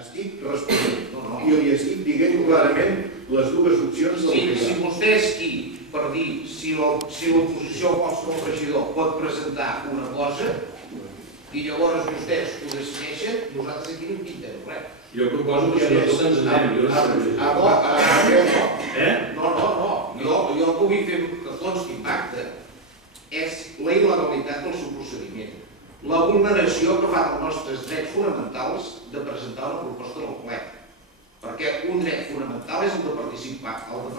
Estic responent i li estic dient clarament les dues opcions del que hi ha. Si vostè és qui per dir si l'oposició o qualsevol regidor pot presentar una cosa i llavors vostès ho decideixen, nosaltres aquí no en pintem res. Jo proposo que sobretot ens anem. No, jo el que vull fer que consti en acte és la il·legalitat del seu procediment, la vulneració que fa dels nostres drets fonamentals de presentar una proposta al ple, perquè un dret fonamental és el de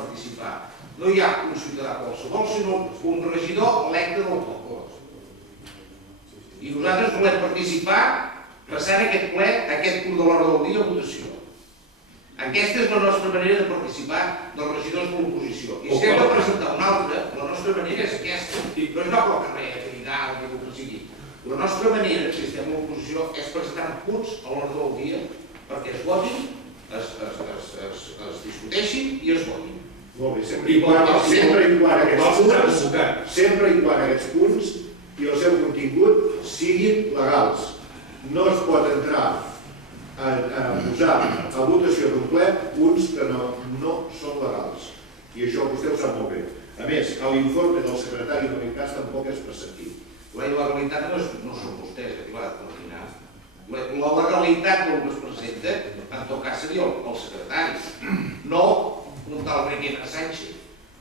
participar. No hi ha un ciutadà qualsevol, sinó un regidor electe del poble. I nosaltres volem participar passant aquest ple, aquest punt de l'ordre del dia a votació. Aquesta és la nostra manera de participar dels regidors de l'oposició. I si hem de presentar una altra, la nostra manera és aquesta. No és anar pel carrer a cridar o el que sigui. La nostra manera, si estem a l'oposició, és presentar punts a l'ordre del dia perquè es votin, es discuteixin i es votin. Molt bé, sempre i quan aquests punts i el seu contingut siguin legals. No es pot entrar a posar a votació d'un ple punts que no són legals. I això vostè ho sap molt bé. A més, l'informe del secretari en aquest cas tampoc és preceptiu. La il·legalitat no són vostès, que t'hi va determinar. La legalitat del que es presenta, en tot cas, seria el secretari, no un tal Requena Sánchez.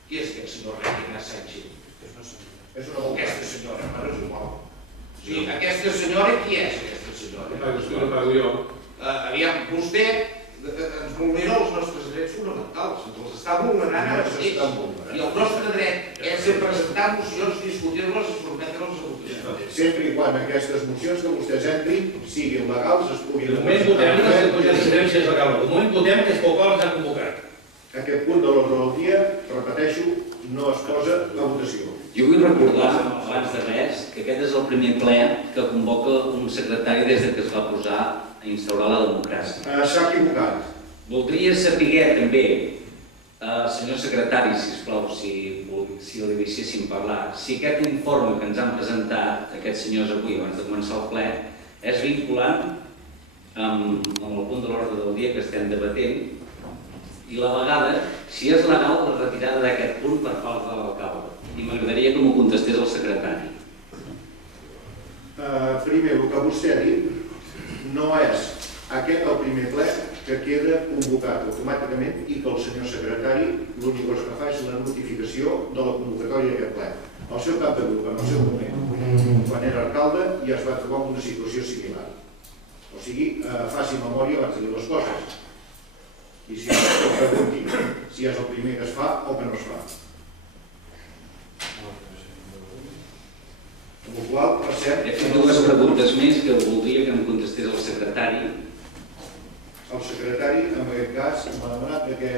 Qui és aquest senyor Requena Sánchez? Aquesta senyora, però és igual. O sigui, aquesta senyora, qui és aquesta senyora? No pago jo. Aviam, vostè ens vulnera els nostres drets fonamentals, ens els està vulnerant ara mateix. I el nostre dret és presentar mocions, discutir-les i sotmetre-les a votació. Sempre i quan aquestes mocions que vostès entrin siguin legals, es puguin... De moment votem que és legal. De moment votem que és poc els han convocat. Aquest punt de l'ordre del dia, repeteixo, no es posa a votació. Jo vull recordar, abans de res, que aquest és el primer ple que convoca un secretari des que es va posar a instaurar la democràcia. S'ha equivocat. Voldria saber també, senyor secretari, sisplau, si li deixéssim parlar, si aquest informe que ens han presentat aquests senyors avui, abans de començar el ple, és vinculant amb el punt de l'ordre del dia que estem debatent, i la vegada, si és legal la retirada d'aquest punt per part de l'alcalde. I m'agradaria que m'ho contestés el secretari. Primer, el que vostè ha dit no és aquest el primer ple que queda convocat automàticament i que el senyor secretari l'única cosa que fa és la notificació de la convocatòria d'aquest ple. El seu cap de grup, en el seu moment, quan era alcalde, ja es va trobar en una situació similar. O sigui, faci memòria abans de dir les coses. I si no, pregunti si és el primer que es fa o que no es fa. Amb el qual, per cert... He fet dues preguntes més que voldria que em contestés el secretari. El secretari, en aquest cas, m'ha demanat que,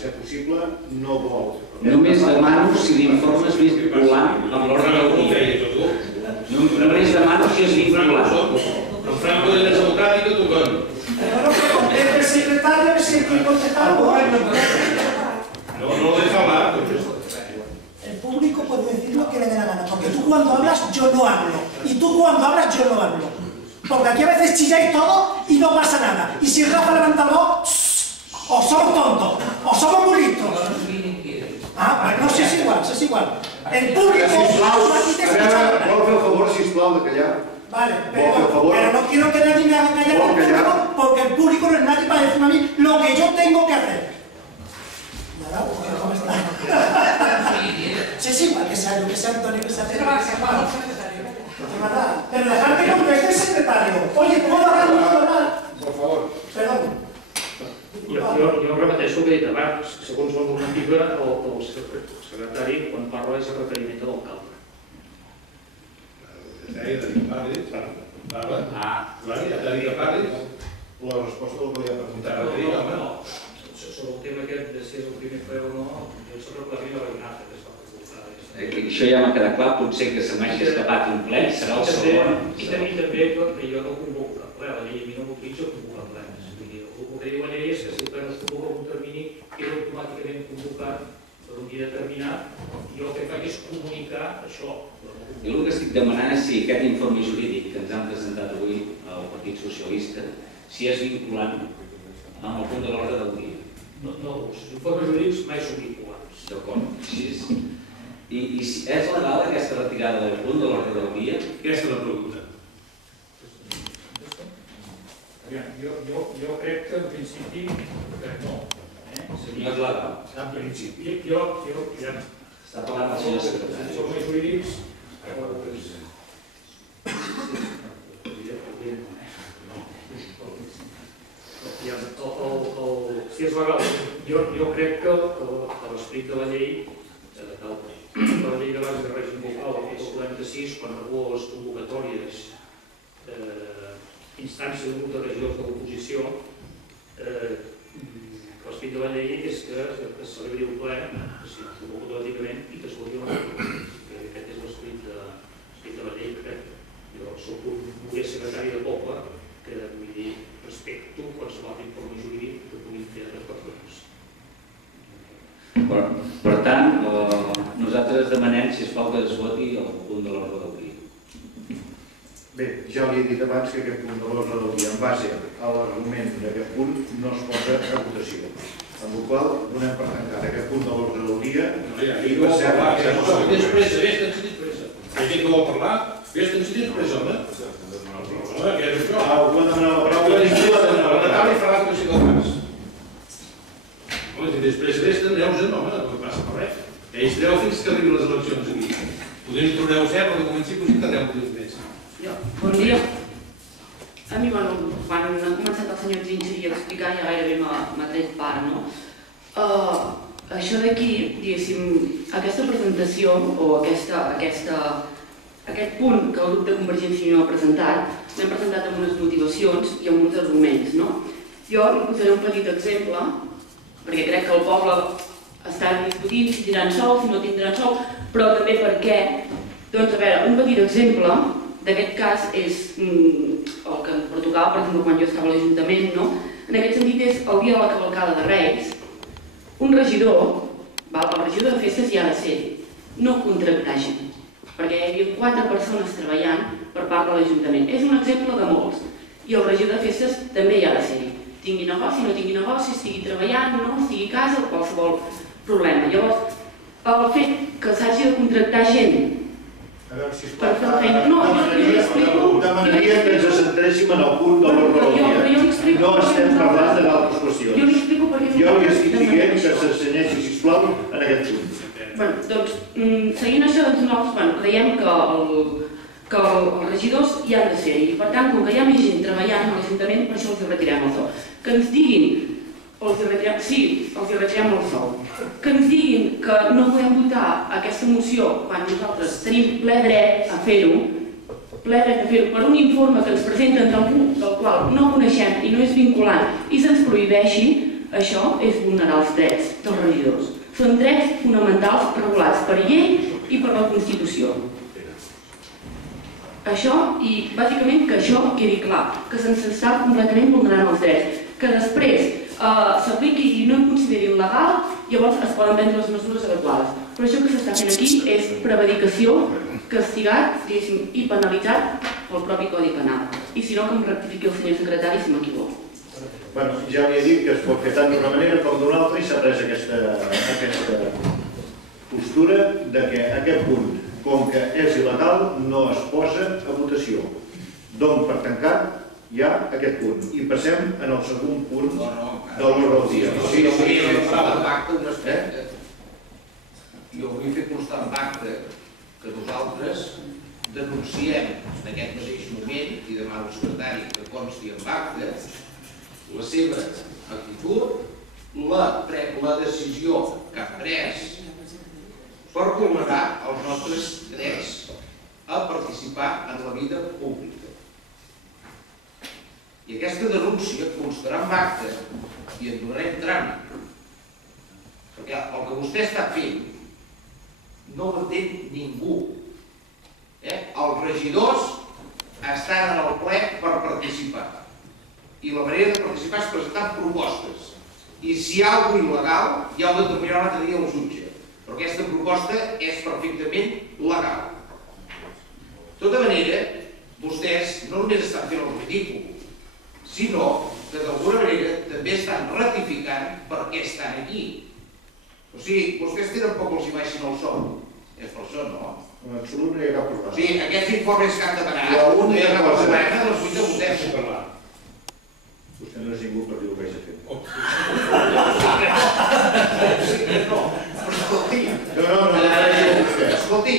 si possible, no vol. Només demano si l'informe és vinculant amb l'ordre del dia. Només demano si és vinculant. En Franco de la Democràtica tocant. El secretario es el que contesta al gobierno. No lo deja hablar. El público puede decir lo que le dé la gana, porque tú cuando hablas, yo no hablo. Y tú cuando hablas, yo no hablo. Porque aquí a veces chilláis todo y no pasa nada. Y si Rafa levanta la voz, o somos tontos, o somos muy listos. No, sí, es igual. El público... Vol fer el favor, sisplau, de callar? Vale, pero no quiero que nadie me haga callar el público, porque el público no es nadie para decirme a mí lo que yo tengo que hacer. ¿Verdad? ¿Cómo está? Sí, es igual que sea yo, que sea Antonio, que sea Pedro. Pero dejar que conteste el secretario. Oye, ¿puedo hablar? ¿Puedo hablar? Por favor. Perdón. Jo repeteixo el que he dit abans. Segons la normativa, el secretari, quan parla, és el requeriment de l'alcalde. Ja he dit que parlis. Parla. Ja t'ha dit que parlis. La resposta del que li ha preguntat. Sobre el tema aquest de si és el primer ple o no, jo soc la primera reunada que es va proposar. Això ja m'ha quedat clar, potser que se m'hagi escapat un ple, serà el segon. I també que jo no convoco cap ple, la llei a mi no m'utilitza convocar plens. El que diu la llei és que si el ple no es convoca un termini, queda automàticament convocat per un dia determinat, i el que faig és comunicar això. Jo el que estic demanant és si aquest informe jurídic que ens han presentat avui al Partit Socialista, si és vinculant amb el punt de l'ordre del dia. No, els informes jurídics mai són vinculants. D'acord. I és legal aquesta retirada del punt de l'ordre del dia? Aquesta és la pregunta. Jo crec que en principi no. No és legal. En principi, jo Està parlant el senyor secretari. els informes jurídics si és legal, jo crec que l'esperit de la llei la llei de base de règim local, l'article 46, quan regula les convocatòries instància d'un grup de regidors de l'oposició, l'esperit de la llei és que es celebri un ple, si es convoca automàticament, i que es voti una llei. Aquest és l'esperit de la llei, que jo soc un secretari de poble, que vull dir, respecto qualsevol informe jurídic que puguin fer les persones. Per tant, nosaltres demanem, sisplau, que es voti el punt de l'ordre del dia. Bé, ja li he dit abans que aquest punt de l'ordre del dia, en base a l'argument d'aquest punt, no es posa a votació. Amb la qual cosa donem per tancat aquest punt de l'ordre del dia i passem a la segona. Vés-te'n sentit pressa. Hi ha gent que vol parlar, vés-te'n sentit pressa, home. Què és això? Quan demanar la paraula, La taula i farà com si del cas. Home, si després vés-te'n, aneu-se'n, home, no passa per res. Ells treu fins que arribin les eleccions aquí. Podem tornar a ser, però de comenci potser tindrem un temps més. Bon dia. A mi, quan ha començat el senyor Trinxeria a explicar, ja gairebé m'ha tret part, no? Això d'aquí, diguéssim, aquesta presentació o aquest punt que el grup de Convergència i Unió ha presentat, l'hem presentat amb unes motivacions i amb uns arguments, no? Jo li posaré un petit exemple, perquè crec que el poble està discutint si tindran sol, si no tindran sol, però també perquè, doncs, a veure, un petit exemple d'aquest cas és el que em pertocava, per exemple, quan jo estava a l'Ajuntament, no? En aquest sentit és el dia de la cavalcada de Reis, un regidor, el regidor de festes ja ha de ser, no contractar gent, perquè hi havia 4 persones treballant per part de l'Ajuntament. És un exemple de molts. I el regidor de festes també hi ha de ser-hi. Tingui negoci, no tingui negoci, estigui treballant, no, estigui a casa, qualsevol problema. Llavors, el fet que s'hagi de contractar gent per fer la feina... No, jo li explico... Demanaria que ens centréssim en el punt de l'ordre del dia. No estem parlant de d'altres qüestions. Jo li explico perquè... Jo li estic dient que s'ensenyeixi, sisplau, en aquest punt. Doncs, seguint això, nosaltres creiem que els regidors hi han de ser, i per tant, com que hi ha més gent treballant a l'Ajuntament, per això els retirem el sou. Que ens diguin, sí, els retirem el sou, que ens diguin que no podem votar aquesta moció quan nosaltres tenim ple dret a fer-ho, per un informe que ens presenten del qual no coneixem i no és vinculant i se'ns prohibeixi, això és vulnerar els drets dels regidors. Són drets fonamentals regulats per llei i per la Constitució. Això, i bàsicament que això quedi clar, que se'ns està completament vulnerant els drets, que després s'apliqui i no en considerin legal, llavors es poden prendre les mesures adequades. Però això que s'està fent aquí és prevaricació, castigat, diguéssim, i penalitzat pel propi Codi Penal. I si no, que em rectifiqui el senyor secretari si m'equivoco. Bueno, ja li he dit que es pot fer tant d'una manera com d'una altra i s'ha pres aquesta postura de que aquest punt, com que és il·legal, no es posa a votació. Dono per tancat ja aquest punt. I passem en el segon punt de l'ordre del dia. Jo vull fer constar en acte que nosaltres denunciem en aquest mateix moment, i demano al secretari que consti en acte, la seva actitud, la decisió que ha pres per vulnerar els nostres drets a participar en la vida pública. I aquesta denúncia constarà en acte i en donarem tràmit, perquè el que vostè està fent no ho entén ningú. Els regidors estan en el ple per participar. I la manera de participar és presentant propostes. I si hi ha alguna cosa il·legal, ja ho determinarà l'altre dia el jutge. Però aquesta proposta és perfectament legal. De tota manera, vostès no només estan fent el ridícul, sinó que d'alguna manera també estan ratificant per què estan aquí. O sigui, vostès tenen poc els hi baixin el sou. És per això, no? En absolut no hi ha cap problema. O sigui, aquests informes que han demanat, L'única hi ha cap cosa- problema, doncs vull que votem. Deixa parlar. Vostè no és ningú per dir el que haig de fer. No, però escolti, escolti,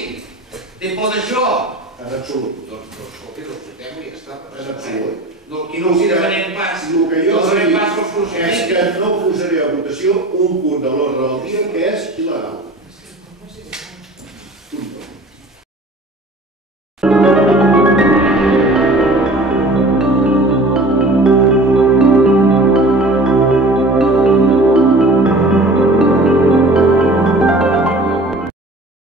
té por d'això? En absolut. Doncs escolti, doncs votem i ja està. En absolut. I no els hi demanem pas. El que jo no els demanem dic pas als és que no posaré a votació un punt de l'ordre del dia que és il·legal.